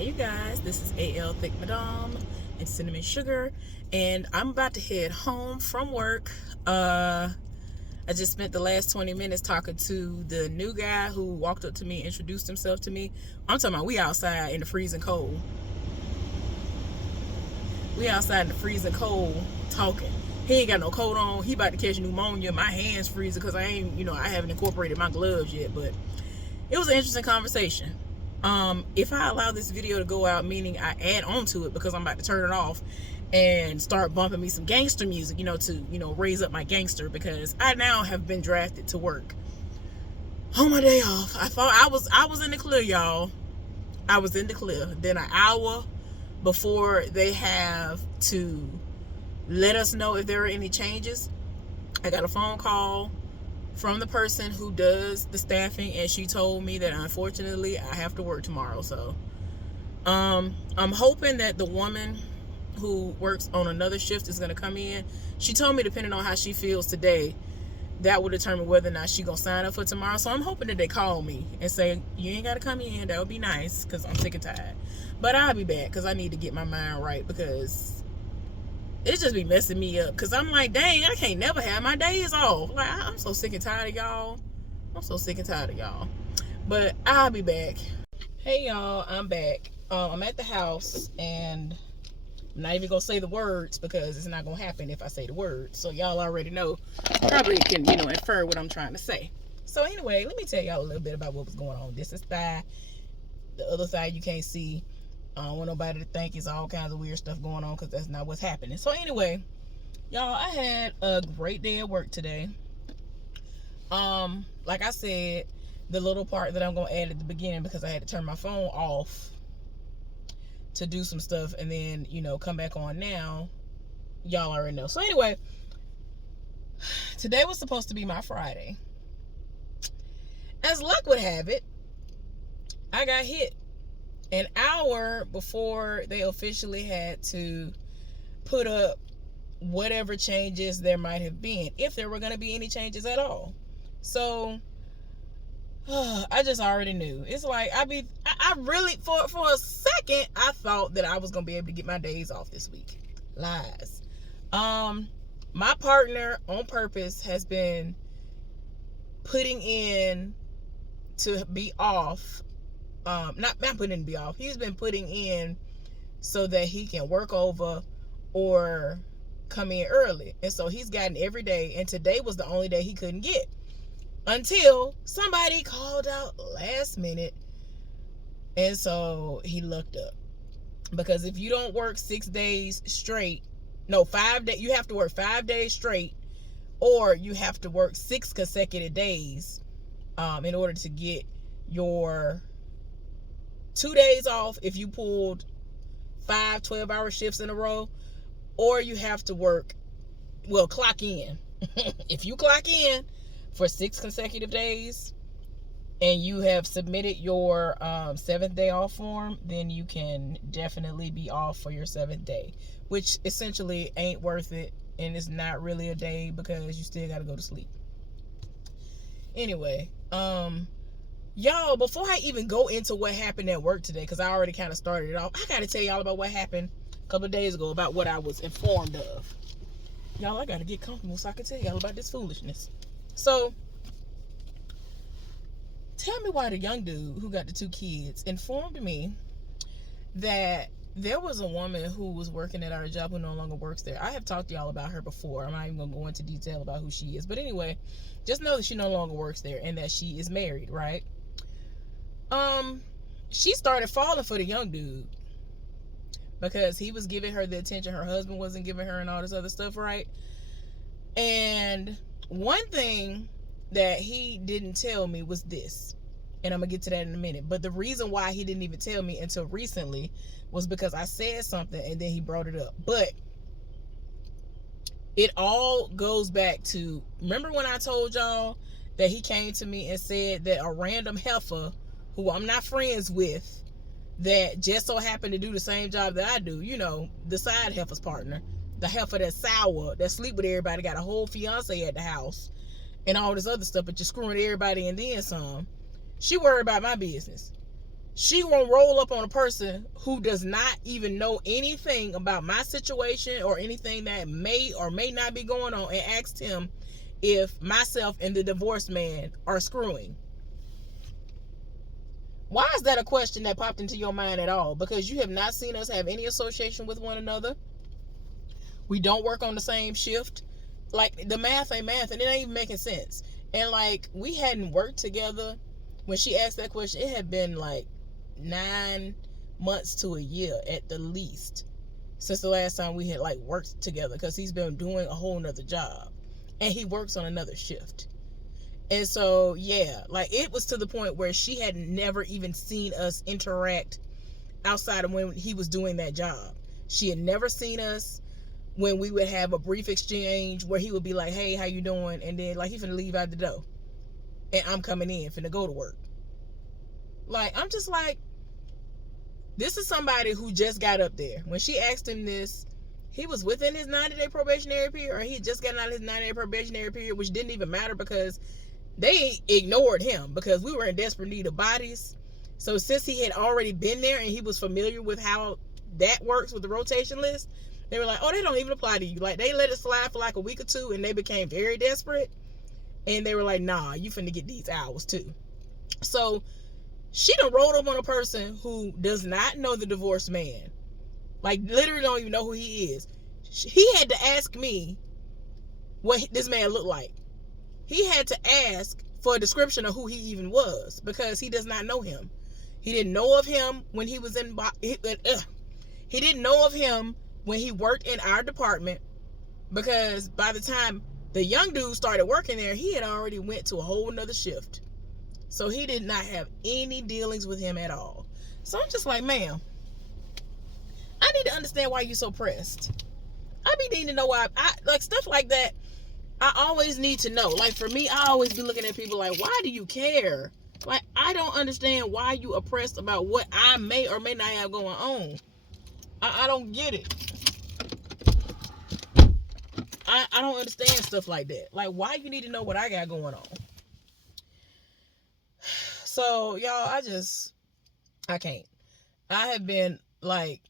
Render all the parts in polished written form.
Hi you guys, this is AL Thick Madame and Cinnamon Sugar, and I'm about to head home from work. I just spent the last 20 minutes talking to the new guy who walked up to me, introduced himself to me. I'm talking about we outside in the freezing cold. We outside in the freezing cold talking. He ain't got no coat on. He about to catch pneumonia. My hands freezing because I haven't incorporated my gloves yet, but it was an interesting conversation. If I allow this video to go out, meaning I add on to it because I'm about to turn it off and start bumping me some gangster music, to raise up my gangster, because I now have been drafted to work on my day off. I thought I was in the clear, y'all. I was in the clear. Then an hour before they have to let us know if there are any changes, I got a phone call from the person who does the staffing, and she told me that unfortunately I have to work tomorrow. So I'm hoping that the woman who works on another shift is going to come in. She told me depending on how she feels today, that will determine whether or not she gonna sign up for tomorrow. So I'm hoping that they call me and say, you ain't gotta come in. That would be nice, because I'm sick and tired. But I'll be back because I need to get my mind right, because it just be messing me up. Because I'm like, dang, I can't never have my days off. Like, I'm so sick and tired of y'all. I'm so sick and tired of y'all. But I'll be back. Hey, y'all, I'm back. I'm at the house, and I'm not even going to say the words because it's not going to happen if I say the words. So y'all already know. Probably can, infer what I'm trying to say. So anyway, let me tell y'all a little bit about what was going on. This is thigh. The other side you can't see. I don't want nobody to think it's all kinds of weird stuff going on, because that's not what's happening. So anyway, y'all, I had a great day at work today. Like I said, the little part that I'm going to add at the beginning, because I had to turn my phone off to do some stuff and then, come back on now, y'all already know. So anyway, today was supposed to be my Friday. As luck would have it, I got hit an hour before they officially had to put up whatever changes there might have been, if there were going to be any changes at all. So I just already knew. It's like I really for a second I thought that I was going to be able to get my days off this week. Lies. My partner on purpose has been putting in to be off. Not putting in to be off. He's been putting in so that he can work over or come in early. And so he's gotten every day. And today was the only day he couldn't get, until somebody called out last minute. And so he looked up. Because if you don't work 6 days straight, no, 5 days, you have to work 5 days straight, or you have to work 6 consecutive days in order to get your 2 days off if you pulled 5 12-hour shifts in a row, or you have to clock in. If you clock in for 6 consecutive days and you have submitted your 7th day off form, then you can definitely be off for your 7th day, which essentially ain't worth it, and it's not really a day because you still got to go to sleep. Anyway, y'all, before I even go into what happened at work today, because I already kind of started it off, I got to tell y'all about what happened a couple of days ago, about what I was informed of. Y'all, I got to get comfortable so I can tell y'all about this foolishness. So, tell me why the young dude who got the 2 kids informed me that there was a woman who was working at our job who no longer works there. I have talked to y'all about her before. I'm not even going to go into detail about who she is. But anyway, just know that she no longer works there and that she is married, right? She started falling for the young dude because he was giving her the attention her husband wasn't giving her and all this other stuff, right? And one thing that he didn't tell me was this, and I'm gonna get to that in a minute. But the reason why he didn't even tell me until recently was because I said something and then he brought it up. But it all goes back to, remember when I told y'all that he came to me and said that a random heifer who I'm not friends with, that just so happened to do the same job that I do, the side heifer's partner, the heifer that's sour, that sleep with everybody, got a whole fiance at the house and all this other stuff, but you're screwing everybody and then some. She worried about my business. she won't roll up on a person who does not even know anything about my situation or anything that may or may not be going on and ask him if myself and the divorced man are screwing. Why is that a question that popped into your mind at all? Because you have not seen us have any association with one another. We don't work on the same shift. Like, the math ain't math, and it ain't even making sense. And, like, we hadn't worked together. When she asked that question, it had been, like, 9 months to a year at the least since the last time we had, like, worked together, because he's been doing a whole nother job. And he works on another shift. And so, yeah, like, it was to the point where she had never even seen us interact outside of when he was doing that job. She had never seen us when we would have a brief exchange where he would be like, hey, how you doing? And then, like, he finna leave out the door. And I'm coming in, finna go to work. Like, I'm just like, this is somebody who just got up there. When she asked him this, he was within his 90-day probationary period, or he had just gotten out of his 90-day probationary period, which didn't even matter because they ignored him because we were in desperate need of bodies. So since he had already been there and he was familiar with how that works with the rotation list, they were like, oh, they don't even apply to you. Like, they let it slide for like a week or two, and they became very desperate. And they were like, nah, you finna get these hours too. So she done rolled up on a person who does not know the divorced man. Like, literally don't even know who he is. He had to ask me what this man looked like. He had to ask for a description of who he even was because he does not know him. He didn't know of him when he was in... He didn't know of him when he worked in our department, because by the time the young dude started working there, he had already went to a whole nother shift. So he did not have any dealings with him at all. So I'm just like, ma'am, I need to understand why you're so pressed. I be needing to know why. Like, stuff like that, I always need to know. Like, for me, I always be looking at people like, why do you care? Like, I don't understand why you are pressed about what I may or may not have going on. I don't get it. I don't understand stuff like that. Like, why you need to know what I got going on? So, y'all, I can't. I have been, like,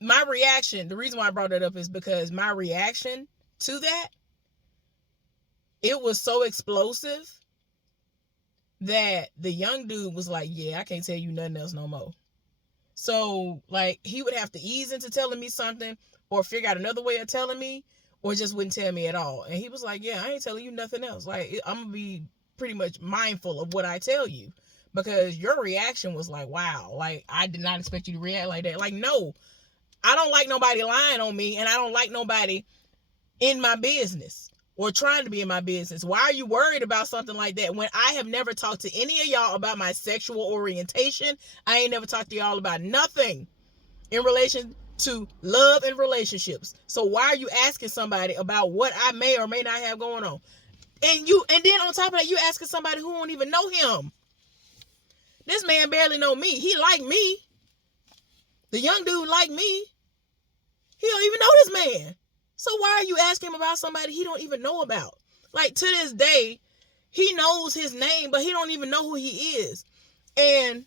my reaction, the reason why I brought that up is because my reaction to that, it was so explosive that the young dude was like, yeah, I can't tell you nothing else no more. So, like, he would have to ease into telling me something or figure out another way of telling me, or just wouldn't tell me at all. And he was like, yeah, I ain't telling you nothing else. Like, I'm going to be pretty much mindful of what I tell you, because your reaction was like, wow, like, I did not expect you to react like that. Like, no, I don't like nobody lying on me, and I don't like nobody in my business or trying to be in my business. Why are you worried about something like that when I have never talked to any of y'all about my sexual orientation? I ain't never talked to y'all about nothing in relation to love and relationships. So why are you asking somebody about what I may or may not have going on? And then on top of that, you asking somebody who don't even know him. This man barely know me. He like me. The young dude like me. He don't even know this man. So why are you asking him about somebody he don't even know about? Like, to this day, he knows his name, but he don't even know who he is. And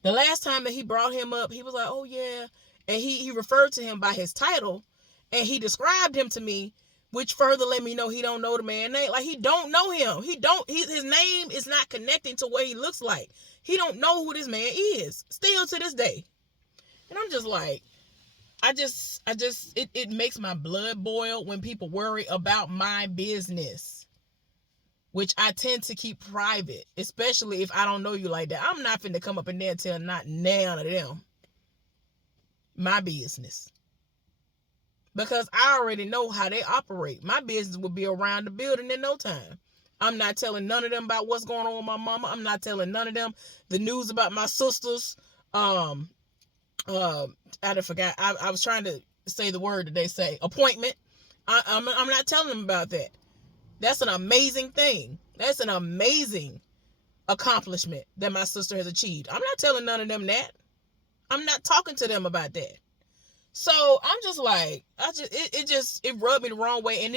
the last time that he brought him up, he was like, oh yeah. And he referred to him by his title, and he described him to me, which further let me know he don't know the man's name. Like, he don't know him. His name is not connecting to what he looks like. He don't know who this man is, still to this day. And I'm just like, it makes my blood boil when people worry about my business, which I tend to keep private, especially if I don't know you like that. I'm not finna come up in there and tell not none of them my business, because I already know how they operate. My business will be around the building in no time. I'm not telling none of them about what's going on with my mama. I'm not telling none of them the news about my sisters. I forgot. I was trying to say the word that they say, appointment. I'm not telling them about that. That's an amazing thing. That's an amazing accomplishment that my sister has achieved. I'm not telling none of them that. I'm not talking to them about that. So I'm just like, it rubbed me the wrong way, and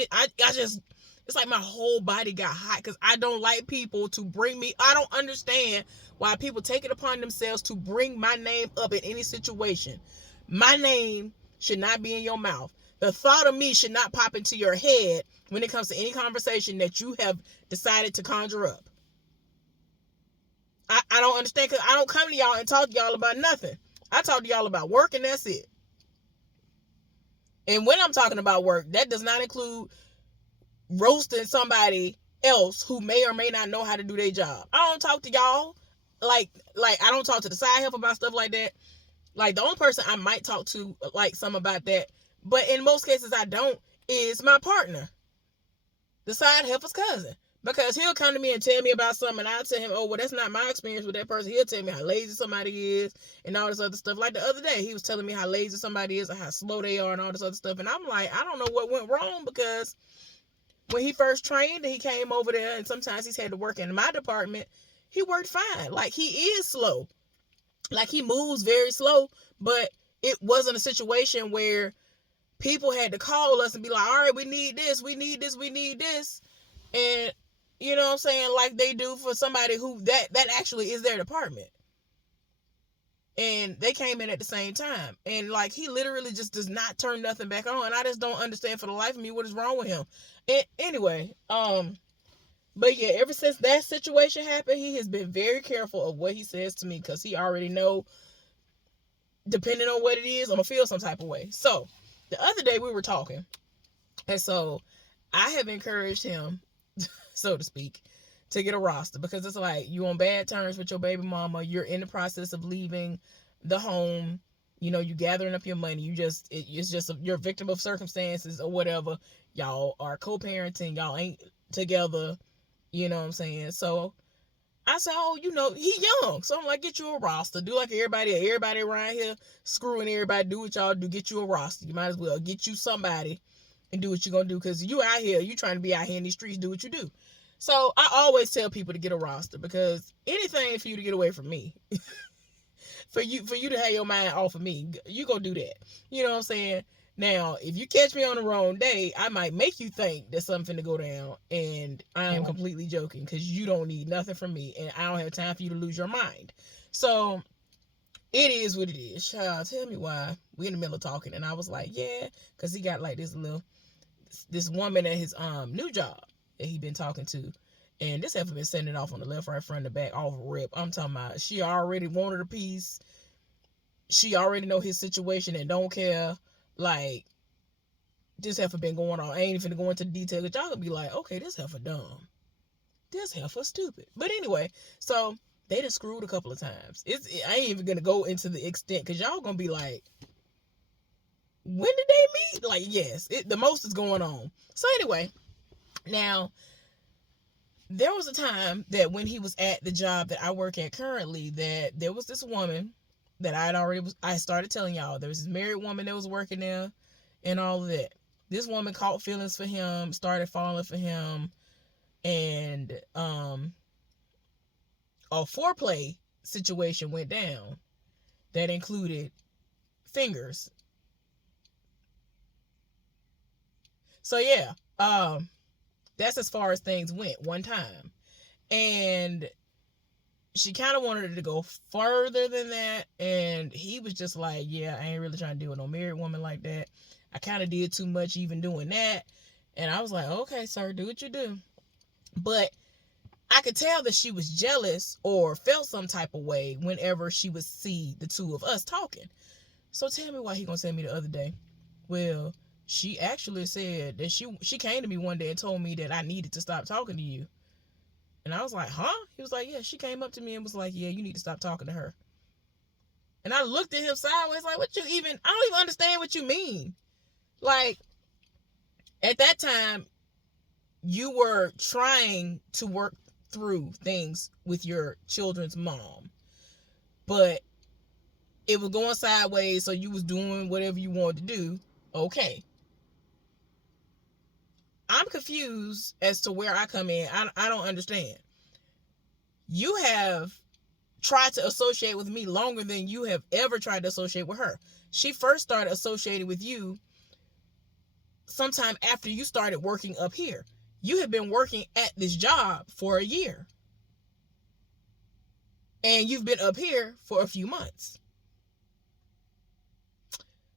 It's like my whole body got hot because I don't like people to bring me. I don't understand why people take it upon themselves to bring my name up in any situation. My name should not be in your mouth. The thought of me should not pop into your head when it comes to any conversation that you have decided to conjure up. I don't understand, because I don't come to y'all and talk to y'all about nothing. I talk to y'all about work, and that's it. And when I'm talking about work, that does not include roasting somebody else who may or may not know how to do their job. I don't talk to y'all like I don't talk to the side help about stuff like that. Like, the only person I might talk to like some about that, but in most cases I don't, is my partner, the side helper's cousin. Because he'll come to me and tell me about something, and I'll tell him, oh, well, that's not my experience with that person. He'll tell me how lazy somebody is and all this other stuff. Like the other day, he was telling me how lazy somebody is and how slow they are and all this other stuff. And I'm like, I don't know what went wrong, because when he first trained and he came over there, and sometimes he's had to work in my department, he worked fine. Like, he is slow. Like, he moves very slow, but it wasn't a situation where people had to call us and be like, all right, we need this, we need this, we need this. And you know what I'm saying? Like they do for somebody who that actually is their department. And they came in at the same time. And like, he literally just does not turn nothing back on. And I just don't understand for the life of me what is wrong with him. And anyway, but yeah, ever since that situation happened, he has been very careful of what he says to me, because he already know, depending on what it is, I'm gonna feel some type of way. So the other day we were talking, and so I have encouraged him, so to speak, to get a roster, because it's like, you on bad terms with your baby mama, you're in the process of leaving the home, you know, you gathering up your money, it's just you're a victim of circumstances or whatever, y'all are co-parenting, y'all ain't together, you know what I'm saying? So I said, oh, you know, he young, so I'm like, get you a roster, do like everybody around here screwing everybody, do what y'all do, get you a roster. You might as well get you somebody and do what you're gonna do, because you out here, you trying to be out here in these streets, do what you do. So I always tell people to get a roster, because anything for you to get away from me, for you to have your mind off of me, you go do that. You know what I'm saying? Now, if you catch me on the wrong day, I might make you think there's something to go down, and I am completely joking, because you don't need nothing from me, and I don't have time for you to lose your mind. So it is what it is. Child, tell me why. We in the middle of talking, and I was like, yeah, because he got like this woman at his new job that he been talking to, and this heifer been sending it off on the left, right, front, and back, off rip. I'm talking about, she already wanted a piece. She already know his situation and don't care. Like, this heifer been going on. I ain't even going into the details, but y'all gonna be like, okay, this heifer dumb, this heifer stupid. But anyway, so they done screwed a couple of times. I ain't even gonna go into the extent, because y'all gonna be like, when did they meet? Like, yes, the most is going on. So anyway, now, there was a time that when he was at the job that I work at currently, that there was this woman that I started telling y'all, there was this married woman that was working there and all of that. This woman caught feelings for him, started falling for him, and a foreplay situation went down that included fingers. So yeah, that's as far as things went one time. And she kind of wanted it to go further than that, and he was just like, yeah, I ain't really trying to deal with no married woman like that. I kind of did too much even doing that. And I was like, okay, sir, do what you do. But I could tell that she was jealous or felt some type of way whenever she would see the two of us talking. So tell me why he gonna send me the other day. Well, she actually said that she came to me one day and told me that I needed to stop talking to you. And I was like, huh? He was like, yeah, she came up to me and was like, yeah, you need to stop talking to her. And I looked at him sideways like, I don't even understand what you mean. Like, at that time, you were trying to work through things with your children's mom, but it was going sideways, so you was doing whatever you wanted to do. Okay. I'm confused as to where I come in. I don't understand. You have tried to associate with me longer than you have ever tried to associate with her. She first started associating with you sometime after you started working up here. you have been working at this job for a year. And you've been up here for a few months.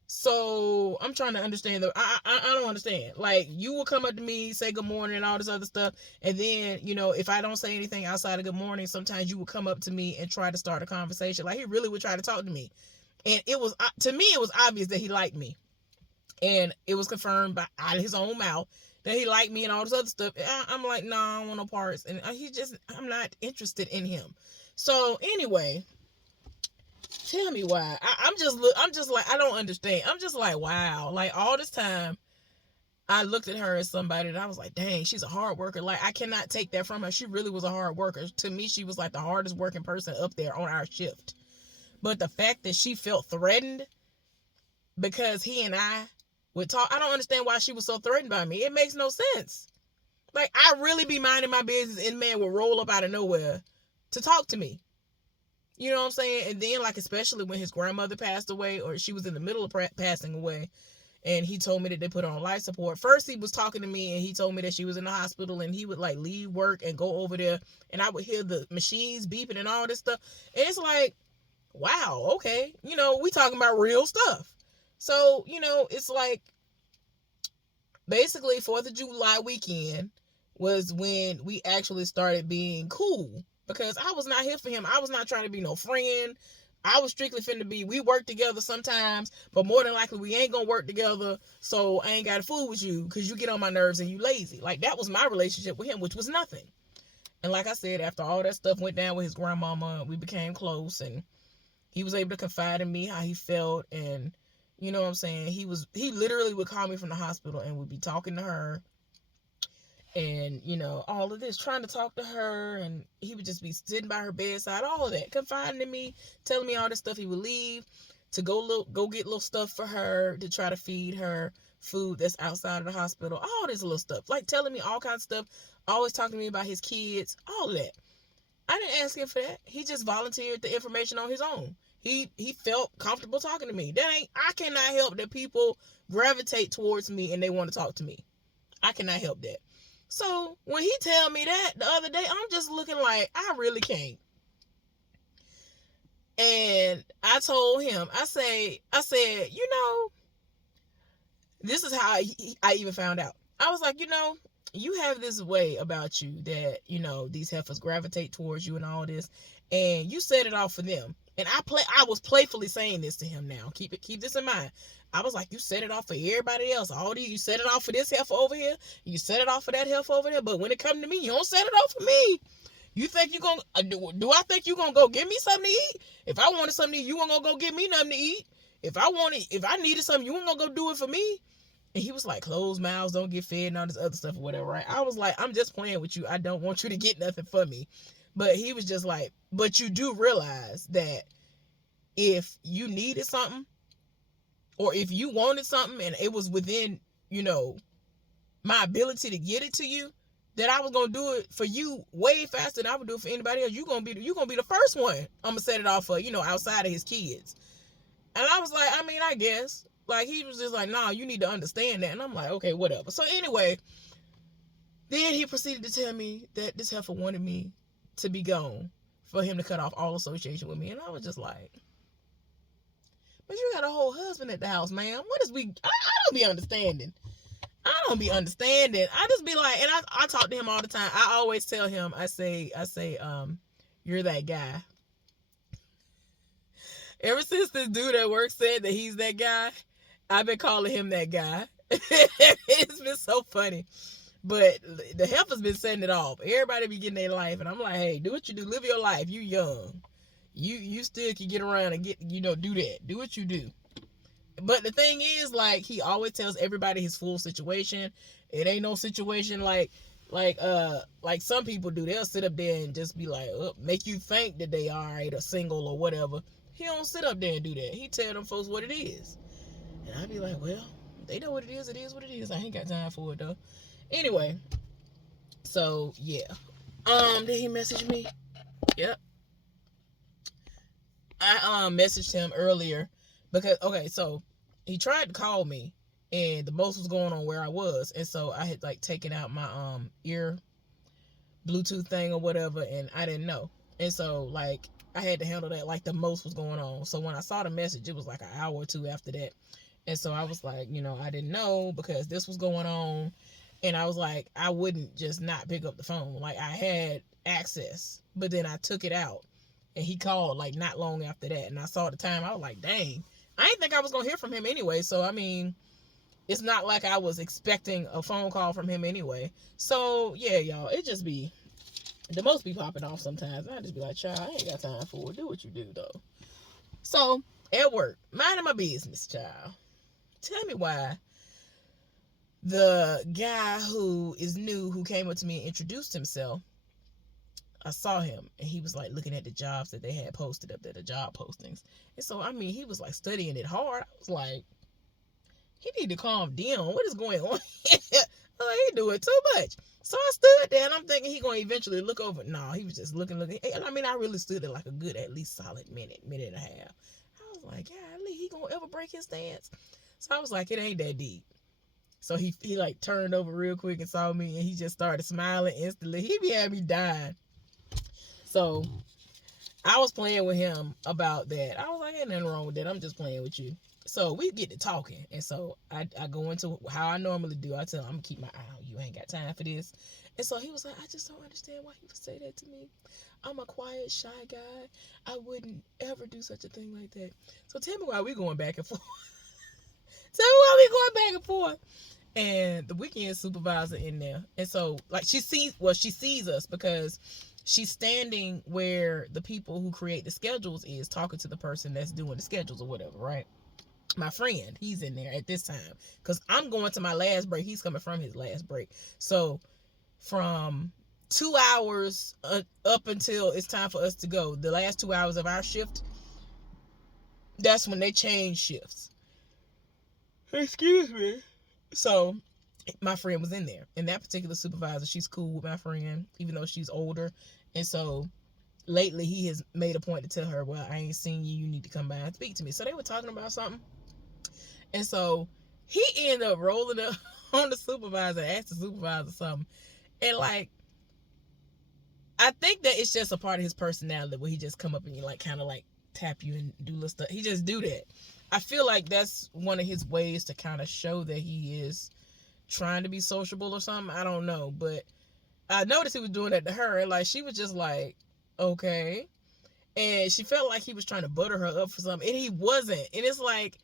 So I'm trying to understand. I don't understand. Like, you will come up to me, say good morning and all this other stuff. And then, if I don't say anything outside of good morning, sometimes you will come up to me and try to start a conversation. Like, he really would try to talk to me. And to me, it was obvious that he liked me. And it was confirmed out of his own mouth that he liked me and all this other stuff. I'm like, nah, I don't want no parts. And I'm not interested in him. So anyway, tell me why. I'm just like, I don't understand. I'm just like, wow. Like, all this time, I looked at her as somebody that I was like, dang, she's a hard worker. Like, I cannot take that from her. She really was a hard worker. To me, she was like the hardest working person up there on our shift. But the fact that she felt threatened because he and I would talk, I don't understand why she was so threatened by me. It makes no sense. Like, I really be minding my business and man would roll up out of nowhere to talk to me. You know what I'm saying? And then, like, especially when his grandmother passed away, or she was in the middle of passing away, and he told me that they put her on life support. First, he was talking to me, and he told me that she was in the hospital, and he would, like, leave work and go over there, and I would hear the machines beeping and all this stuff. And it's like, wow, okay. We talking about real stuff. So, it's like, basically, 4th of July weekend was when we actually started being cool. Because I was not here for him. I was not trying to be no friend. I was strictly finna be, we work together sometimes, but more than likely we ain't gonna work together, so I ain't gotta fool with you because you get on my nerves and you lazy. Like, that was my relationship with him, which was nothing. And like I said, after all that stuff went down with his grandmama, we became close, and he was able to confide in me how he felt, and you know what I'm saying? He literally would call me from the hospital and would be talking to her. And, all of this, trying to talk to her, and he would just be sitting by her bedside, all of that, confiding in me, telling me all this stuff. He would leave to go get little stuff for her, to try to feed her food that's outside of the hospital, all this little stuff, like telling me all kinds of stuff, always talking to me about his kids, all of that. I didn't ask him for that. He just volunteered the information on his own. He felt comfortable talking to me. I cannot help that people gravitate towards me and they want to talk to me. I cannot help that. So when he tell me that the other day, I'm just looking like, I really can't. And I told him, I said, this is how I even found out. I was like, you have this way about you that, these heifers gravitate towards you and all this, and you set it off for them. And I was playfully saying this to him now. Keep this in mind. I was like, you set it off for everybody else. You set it off for this heifer over here. You set it off for that heifer over there. But when it comes to me, you don't set it off for me. You think you going to, do I think you going to go get me something to eat? If I wanted something to eat, you weren't going to go get me nothing to eat. If I needed something, you weren't going to go do it for me. And he was like, closed mouths don't get fed and all this other stuff or whatever, right? I was like, I'm just playing with you. I don't want you to get nothing for me. But he was just like, but you do realize that if you needed something, or if you wanted something and it was within, my ability to get it to you, that I was going to do it for you way faster than I would do it for anybody else. You're going to be the first one I'm going to set it off for, outside of his kids. And I was like, I guess. Like, he was just like, nah, you need to understand that. And I'm like, okay, whatever. So anyway, then he proceeded to tell me that this heifer wanted me to be gone, for him to cut off all association with me. And I was just like, but you got a whole husband at the house, man. I don't be understanding. I just be like, and I talk to him all the time. I always tell him, I say, you're that guy. Ever since this dude at work said that he's that guy, I've been calling him that guy. It's been so funny. But the heifer's been setting it off. Everybody be getting their life. And I'm like, hey, do what you do. Live your life. You young. You still can get around and get, do that. Do what you do. But the thing is, like, he always tells everybody his full situation. It ain't no situation like some people do. They'll sit up there and just be like, make you think that they are right or single or whatever. He don't sit up there and do that. He tell them folks what it is. And I be like, well, they know what it is. It is what it is. I ain't got time for it, though. Anyway. So, yeah. Did he message me? Yep. I messaged him earlier because, okay, so he tried to call me and the most was going on where I was. And so I had like taken out my ear Bluetooth thing or whatever, and I didn't know. And so like I had to handle that, like the most was going on. So when I saw the message, it was like an hour or two after that. And so I was like, I didn't know because this was going on. And I was like, I wouldn't just not pick up the phone. Like I had access, but then I took it out, and he called like not long after that. And I saw the time. I was like, dang, I didn't think I was going to hear from him anyway. So, I mean, it's not like I was expecting a phone call from him anyway. So, yeah, y'all, it just be, the most be popping off sometimes. I just be like, child, I ain't got time for it. Do what you do, though. So, at work, minding my business, child. Tell me why the guy who is new, who came up to me and introduced himself, I saw him, and he was like looking at the jobs that they had posted up there, the job postings. And so, I mean, he was like studying it hard. I was like, he need to calm down. What is going on? Like, he doing too much. So I stood there, and I'm thinking he going to eventually look over. No, he was just looking. And I mean, I really stood there like a good, at least solid minute and a half. I was like, golly, he going to ever break his stance? So I was like, it ain't that deep. So he like turned over real quick and saw me, and he just started smiling instantly. He be having me dying. So I was playing with him about that. I was like, ain't nothing wrong with that. I'm just playing with you. So we get to talking. And so I go into how I normally do. I tell him, I'm going to keep my eye on you. I ain't got time for this. And so he was like, I just don't understand why you would say that to me. I'm a quiet, shy guy. I wouldn't ever do such a thing like that. So tell me why we going back and forth. Tell me why we going back and forth. And the weekend supervisor in there. And so, like, she sees us because she's standing where the people who create the schedules is, talking to the person that's doing the schedules or whatever, right? My friend, he's in there at this time because I'm going to my last break. He's coming from his last break. So from 2 hours up until it's time for us to go, the last 2 hours of our shift, that's when they change shifts. Excuse me. So my friend was in there, and that particular supervisor, she's cool with my friend, even though she's older. And so lately he has made a point to tell her, well, I ain't seen you. You need to come by and speak to me. So they were talking about something. And so he ended up rolling up on the supervisor, asked the supervisor something. And like, I think that it's just a part of his personality where he just come up and like kind of like tap you and do little stuff. He just do that. I feel like that's one of his ways to kind of show that he is trying to be sociable or something. I don't know. But I noticed he was doing that to her. And like, she was just like, okay. And she felt like he was trying to butter her up for something. And he wasn't. And it's like,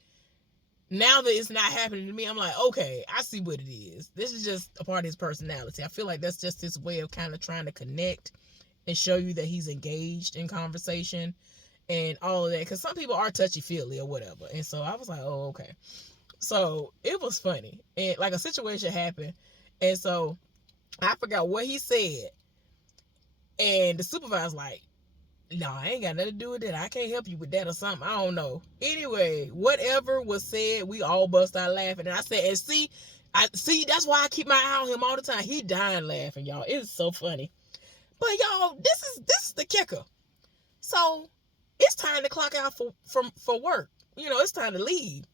now that it's not happening to me, I'm like, okay, I see what it is. This is just a part of his personality. I feel like that's just his way of kind of trying to connect and show you that he's engaged in conversation and all of that. Because some people are touchy-feely or whatever. And so I was like, oh, okay. So it was funny. And like a situation happened. And so I forgot what he said. And the supervisor's like, no, I ain't got nothing to do with that. I can't help you with that or something. I don't know. Anyway, whatever was said, we all bust out laughing. And I said, and see, that's why I keep my eye on him all the time. He dying laughing, y'all. It's so funny. But y'all, this is the kicker. So it's time to clock out for work. It's time to leave.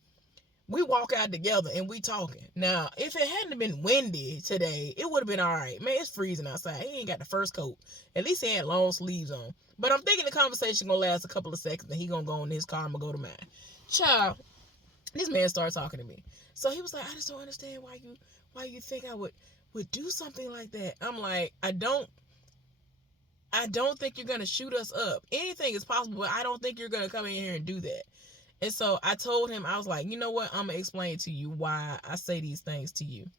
We walk out together and we talking. Now, if it hadn't been windy today, it would have been all right. Man, it's freezing outside. He ain't got the first coat. At least he had long sleeves on. But I'm thinking the conversation gonna last a couple of seconds and he gonna go in his car and I'm gonna go to mine. Child, this man started talking to me. So he was like, I just don't understand why you think I would do something like that. I'm like, I don't think you're gonna shoot us up. Anything is possible, but I don't think you're gonna come in here and do that. And so I told him, I was like, you know what? I'm going to explain to you why I say these things to you.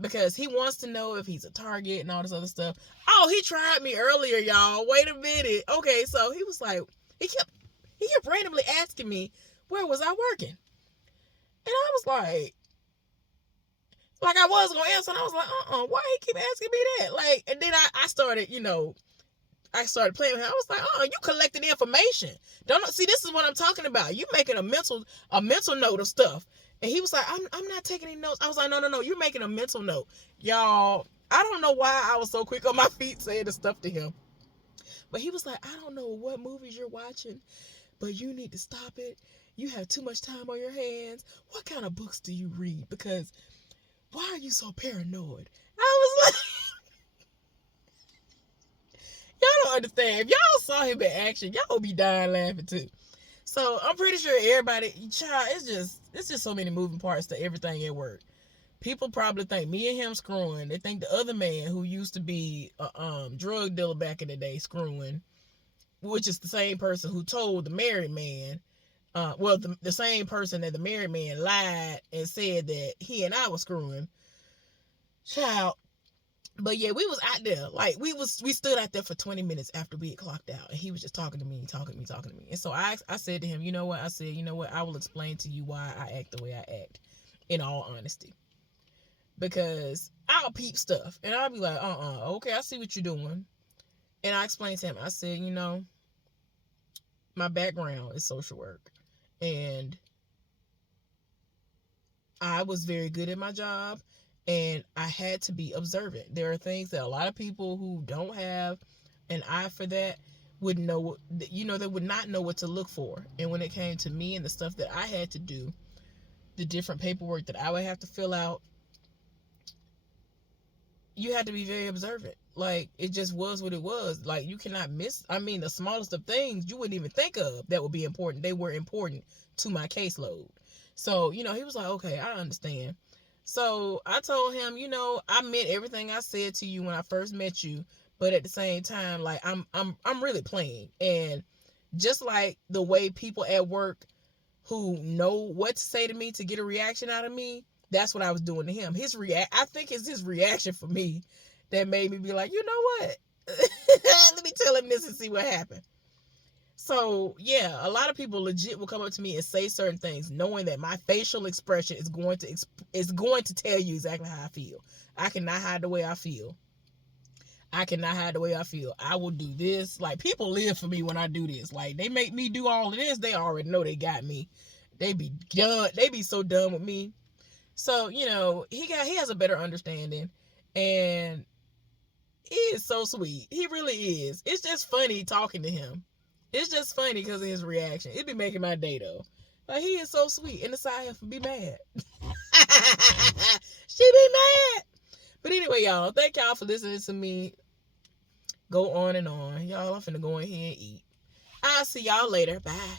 Because he wants to know if he's a target and all this other stuff. Oh, he tried me earlier, y'all. Wait a minute. Okay, so he was like, he kept randomly asking me, where was I working? And I was like I was going to answer. And I was like, why he keep asking me that? Like, and then I started, I started playing with him. I was like, you collecting information. Don't see, this is what I'm talking about. You making a mental note of stuff. And he was like, I'm not taking any notes. I was like, no, you're making a mental note. Y'all, I don't know why I was so quick on my feet saying the stuff to him. But he was like, I don't know what movies you're watching, but you need to stop it. You have too much time on your hands. What kind of books do you read? Because why are you so paranoid? I was like, y'all don't understand. If y'all saw him in action, y'all would be dying laughing too. So I'm pretty sure everybody, child, it's just so many moving parts to everything at work. People probably think me and him screwing. They think the other man who used to be a drug dealer back in the day screwing, which is the same person who told the married man, the same person that the married man lied and said that he and I was screwing. Child. But yeah, we was out there. Like, we stood out there for 20 minutes after we had clocked out. And he was just talking to me. And so I said to him, you know what? I will explain to you why I act the way I act, in all honesty. Because I'll peep stuff. And I'll be like, okay, I see what you're doing. And I explained to him, I said, my background is social work. And I was very good at my job. And I had to be observant. There are things that a lot of people who don't have an eye for that would know, they would not know what to look for. And when it came to me and the stuff that I had to do, the different paperwork that I would have to fill out, you had to be very observant. Like, it just was what it was. Like, you cannot miss, the smallest of things you wouldn't even think of that would be important. They were important to my caseload. So, he was like, okay, I understand. So I told him, I meant everything I said to you when I first met you, but at the same time, like, I'm really playing. And just like the way people at work who know what to say to me to get a reaction out of me, that's what I was doing to him. I think it's his reaction for me that made me be like, you know what? Let me tell him this and see what happened. So, yeah, a lot of people legit will come up to me and say certain things knowing that my facial expression is going to tell you exactly how I feel. I cannot hide the way I feel. I will do this. Like, people live for me when I do this. Like, they make me do all of this. They already know they got me. They be done. They be so done with me. So, he has a better understanding. And he is so sweet. He really is. It's just funny talking to him. It's just funny because of his reaction. It be making my day, though. Like, he is so sweet. And the side heifer be mad. She be mad. But anyway, y'all, thank y'all for listening to me go on and on. Y'all, I'm finna go in here and eat. I'll see y'all later. Bye.